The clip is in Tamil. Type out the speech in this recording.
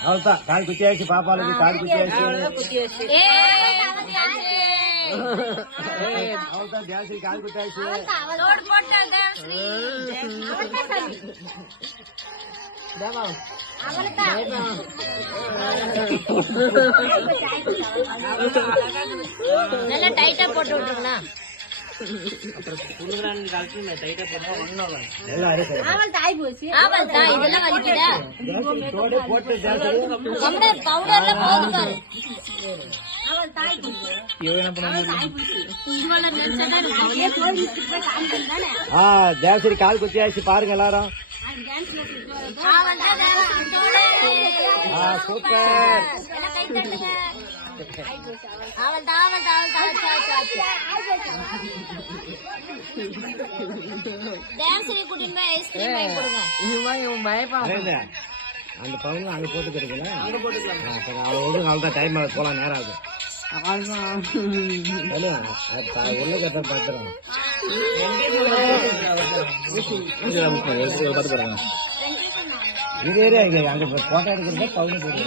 அவ்வளவுதான் கால் குத்தி ஆயிடுச்சு பாப்பாளுக்கு கால் குத்தி ஆயிடுச்சு அவ்வளவுதான் ஜாஸ்தி கால் குத்தி ஆயிடுச்சு நல்லா டைட்டா போட்டு விட்டுருங்களா இதெல்லாம் வலிக்குதா பவுடர்ல போதுக்காரு ஜாஸ்தி கால் குத்தி ஆயிடுச்சு பாருங்க எல்லாரும் சூப்பர் அந்த பவுன் அங்க போட்டுக்கிறீங்களா அவ்வளவுதான் டைம் போலாம் நேரம் ஆகுது உள்ள கட்ட பாத்துறோம் இது அங்க போட்டோ எடுக்கிறத பவுன் போட்டு